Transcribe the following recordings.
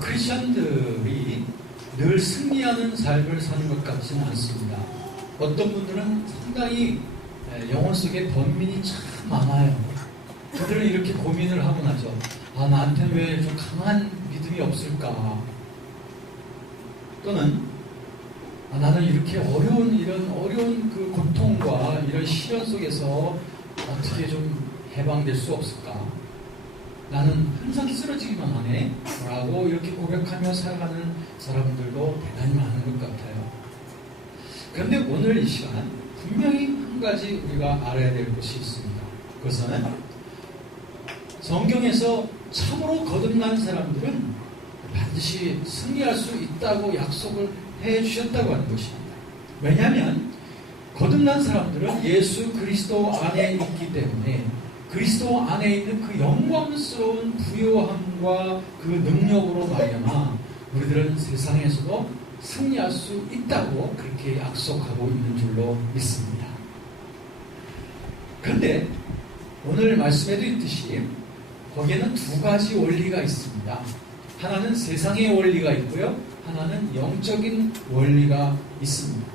크리스천들이 늘 승리하는 삶을 사는 것 같지는 않습니다. 어떤 분들은 상당히 영혼 속에 번민이 참 많아요. 그들은 이렇게 고민을 하고 나죠. 나한테는 왜 좀 강한 믿음이 없을까? 또는 나는 이렇게 이런 어려운 그 고통과 이런 시련 속에서 어떻게 좀 해방될 수 없을까? 나는 항상 쓰러지기만 하네? 라고 이렇게 고백하며 살아가는 사람들도 대단히 많은 것 같아요. 그런데 오늘 이 시간 분명히 한 가지 우리가 알아야 될 것이 있습니다. 그것은 성경에서 참으로 거듭난 사람들은 반드시 승리할 수 있다고 약속을 해 주셨다고 하는 것입니다. 왜냐하면 거듭난 사람들은 예수 그리스도 안에 있기 때문에 그리스도 안에 있는 그 영광스러운 부요함과 그 능력으로 말미암아 우리들은 세상에서도 승리할 수 있다고 그렇게 약속하고 있는 줄로 믿습니다. 그런데 오늘 말씀에도 있듯이 거기에는 두 가지 원리가 있습니다. 하나는 세상의 원리가 있고요. 하나는 영적인 원리가 있습니다.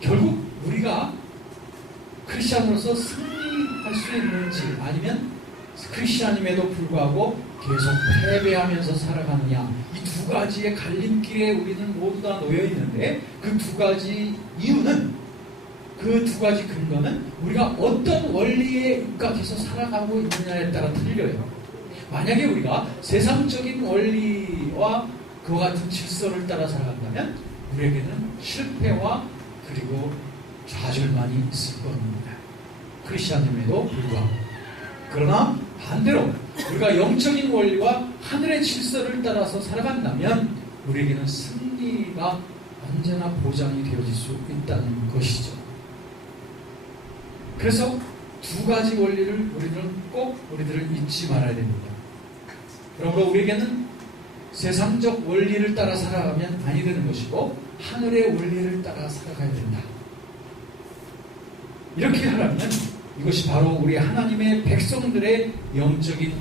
결국 우리가 크리스찬으로서 승리할 수 있는지 아니면 크리스찬임에도 불구하고 계속 패배하면서 살아가느냐, 이 두 가지의 갈림길에 우리는 모두 다 놓여 있는데 그 두 가지 이유는, 그 두 가지 근거는 우리가 어떤 원리에 입각해서 살아가고 있느냐에 따라 틀려요. 만약에 우리가 세상적인 원리와 그와 같은 질서를 따라 살아간다면 우리에게는 실패와 그리고 좌절만이 있을 겁니다. 크리스찬임에도 불구하고. 그러나 반대로 우리가 영적인 원리와 하늘의 질서를 따라서 살아간다면 우리에게는 승리가 언제나 보장이 되어질 수 있다는 것이죠. 그래서 두 가지 원리를 우리들은 잊지 말아야 됩니다. 그러므로 우리에게는 세상적 원리를 따라 살아가면 아니 되는 것이고 하늘의 원리를 따라 살아가야 된다. 이렇게 하려면 이것이 바로 우리 하나님의 백성들의 영적인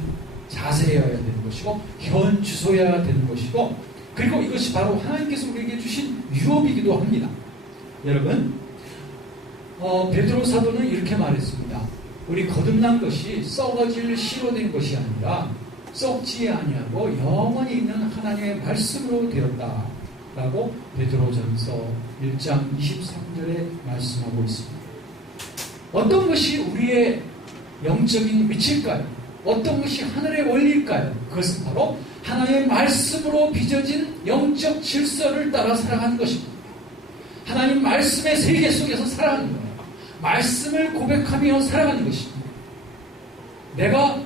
자세여야 되는 것이고 현 주소여야 되는 것이고, 그리고 이것이 바로 하나님께서 우리에게 주신 유업이기도 합니다. 여러분, 베드로 사도는 이렇게 말했습니다. 우리 거듭난 것이 썩어질 씨로 된 것이 아니라 썩지 아니하고 영원히 있는 하나님의 말씀으로 되었다 라고 베드로전서 1장 23절에 말씀하고 있습니다. 어떤 것이 우리의 영적인 위치일까요? 어떤 것이 하늘의 원리일까요? 그것은 바로 하나님의 말씀으로 빚어진 영적 질서를 따라 살아가는 것입니다. 하나님 말씀의 세계 속에서 살아가는 거예요. 말씀을 고백하며 살아가는 것입니다. 내가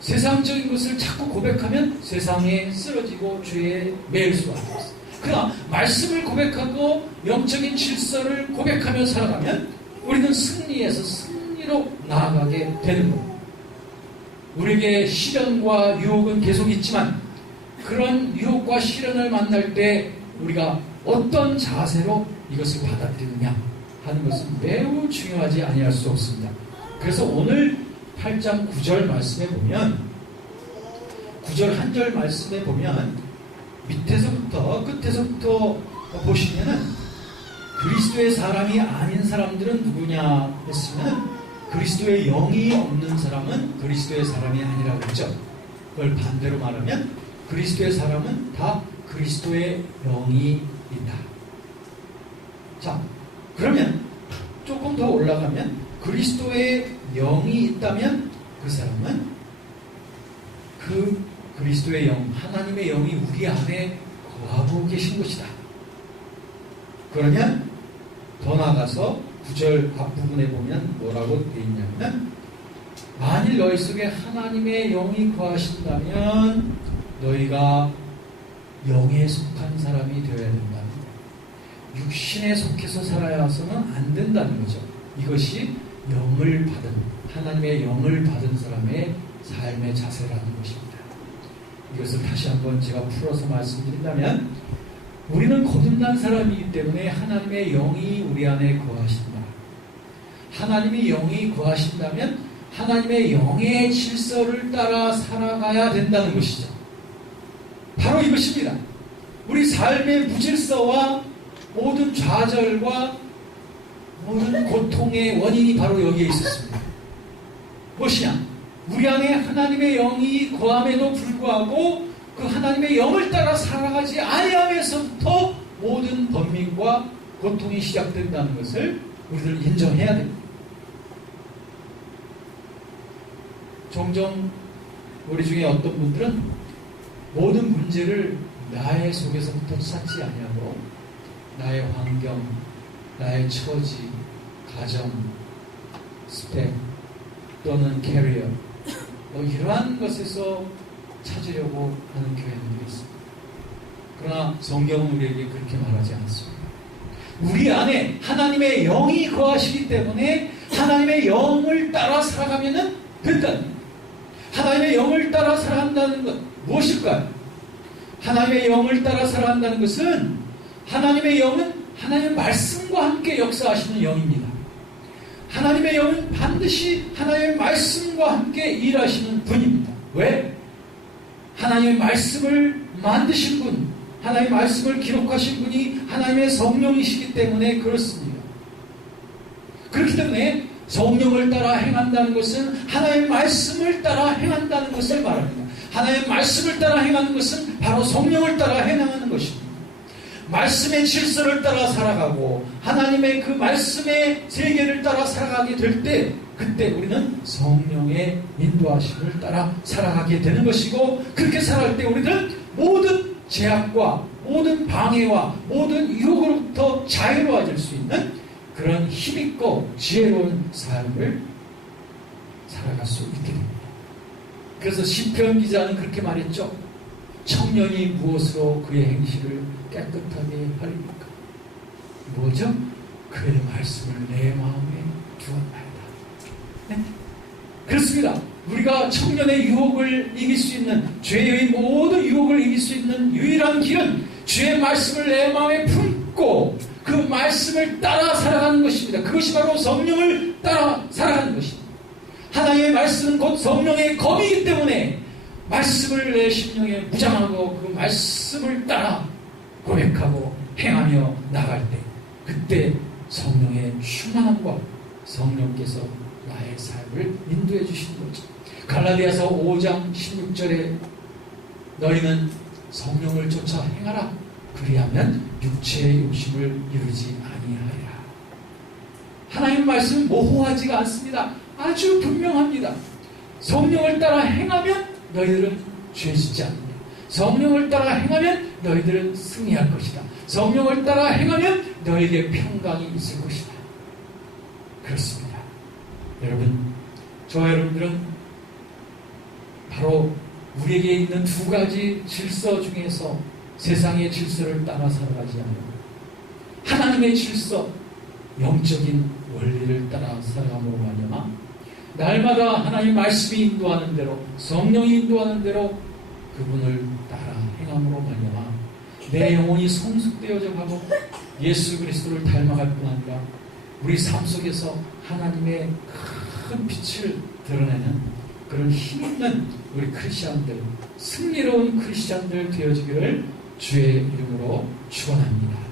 세상적인 것을 자꾸 고백하면 세상에 쓰러지고 죄에 매일 수밖에 없습니다. 그러나 말씀을 고백하고 영적인 질서를 고백하며 살아가면 우리는 승리에서 승리로 나아가게 되는 겁니다. 우리에게 시련과 유혹은 계속 있지만 그런 유혹과 시련을 만날 때 우리가 어떤 자세로 이것을 받아들이느냐 하는 것은 매우 중요하지 아니할 수 없습니다. 그래서 오늘 8장 9절 말씀에 보면 9절 한 절 말씀에 보면 밑에서부터 끝에서부터 보시면은 그리스도의 사람이 아닌 사람들은 누구냐 했으면 그리스도의 영이 없는 사람은 그리스도의 사람이 아니라고 했죠. 그걸 반대로 말하면 그리스도의 사람은 다 그리스도의 영이 있다. 자, 그러면 조금 더 올라가면 그리스도의 영이 있다면 그 사람은 그 그리스도의 영, 하나님의 영이 우리 안에 거하고 계신 것이다. 그러면 더 나아가서 9절 앞부분에 보면 뭐라고 되어 있냐면 만일 너희 속에 하나님의 영이 거하신다면 너희가 영에 속한 사람이 되어야 된다. 육신에 속해서 살아야서는 안 된다는 거죠. 이것이 영을 받은, 하나님의 영을 받은 사람의 삶의 자세라는 것입니다. 이것을 다시 한번 제가 풀어서 말씀드린다면 우리는 거듭난 사람이기 때문에 하나님의 영이 우리 안에 거하신다. 하나님의 영이 거하신다면 하나님의 영의 질서를 따라 살아가야 된다는 것이죠. 바로 이것입니다. 우리 삶의 무질서와 모든 좌절과 모든 고통의 원인이 바로 여기에 있었습니다. 무엇이냐? 우리 안에 하나님의 영이 거함에도 불구하고 그 하나님의 영을 따라 살아가지 아니하면서부터 모든 번민과 고통이 시작된다는 것을 우리들 인정해야 됩니다. 종종 우리 중에 어떤 분들은 모든 문제를 나의 속에서부터 찾지 아니하고 나의 환경, 나의 처지, 가정, 스펙 또는 캐리어 이러한 것에서 찾으려고 하는 교회들이 있습니다. 그러나 성경은 우리에게 그렇게 말하지 않습니다. 우리 안에 하나님의 영이 거하시기 때문에 하나님의 영을 따라 살아가면 된다는 겁니다. 하나님의 영을 따라 살아간다는 것 무엇일까요? 하나님의 영을 따라 살아간다는 것은 하나님의 영은 하나님의 말씀과 함께 역사하시는 영입니다. 하나님의 영은 반드시 하나님의 말씀과 함께 일하시는 분입니다. 왜? 하나님의 말씀을 만드신 분, 하나님의 말씀을 기록하신 분이 하나님의 성령이시기 때문에 그렇습니다. 그렇기 때문에 성령을 따라 행한다는 것은 하나님의 말씀을 따라 행한다는 것을 말합니다. 하나님의 말씀을 따라 행하는 것은 바로 성령을 따라 행하는 것입니다. 말씀의 질서를 따라 살아가고 하나님의 그 말씀의 세계를 따라 살아가게 될 때 그때 우리는 성령의 인도하심을 따라 살아가게 되는 것이고 그렇게 살아갈 때 우리는 모든 제약과 모든 방해와 모든 유혹으로부터 자유로워질 수 있는 그런 힘있고 지혜로운 삶을 살아갈 수 있게 됩니다. 그래서 시편 기자는 그렇게 말했죠. 청년이 무엇으로 그의 행실을 깨끗하게 하리니까. 뭐죠? 그의 말씀을 내 마음에 두었나이다. 네? 그렇습니다. 우리가 청년의 유혹을 이길 수 있는 죄의 모든 유혹을 이길 수 있는 유일한 길은 주의 말씀을 내 마음에 품고 그 말씀을 따라 살아가는 것입니다. 그것이 바로 성령을 따라 살아가는 것입니다. 하나님의 말씀은 곧 성령의 검이기 때문에 말씀을 내 심령에 무장하고 그 말씀을 따라 고백하고 행하며 나갈 때 그때 성령의 충만함과 성령께서 나의 삶을 인도해 주시는 거죠. 갈라디아서 5장 16절에 너희는 성령을 쫓아 행하라. 그리하면 육체의 욕심을 이루지 아니하리라. 하나님 말씀은 모호하지가 않습니다. 아주 분명합니다. 성령을 따라 행하면 너희들은 죄짓지 않는다. 성령을 따라 행하면 너희들은 승리할 것이다. 성령을 따라 행하면 너에게 평강이 있을 것이다. 그렇습니다. 여러분, 저와 여러분들은 바로 우리에게 있는 두 가지 질서 중에서 세상의 질서를 따라 살아가지 않고 하나님의 질서, 영적인 원리를 따라 살아감으로 말미암아 날마다 하나님 말씀이 인도하는 대로 성령이 인도하는 대로 그분을 따라 행함으로 말미암아 내 영혼이 성숙되어져 가고 예수 그리스도를 닮아갈 뿐 아니라 우리 삶 속에서 하나님의 큰 빛을 드러내는 그런 힘있는 우리 크리스찬들, 승리로운 크리스찬들 되어지기를 주의 이름으로 축원합니다.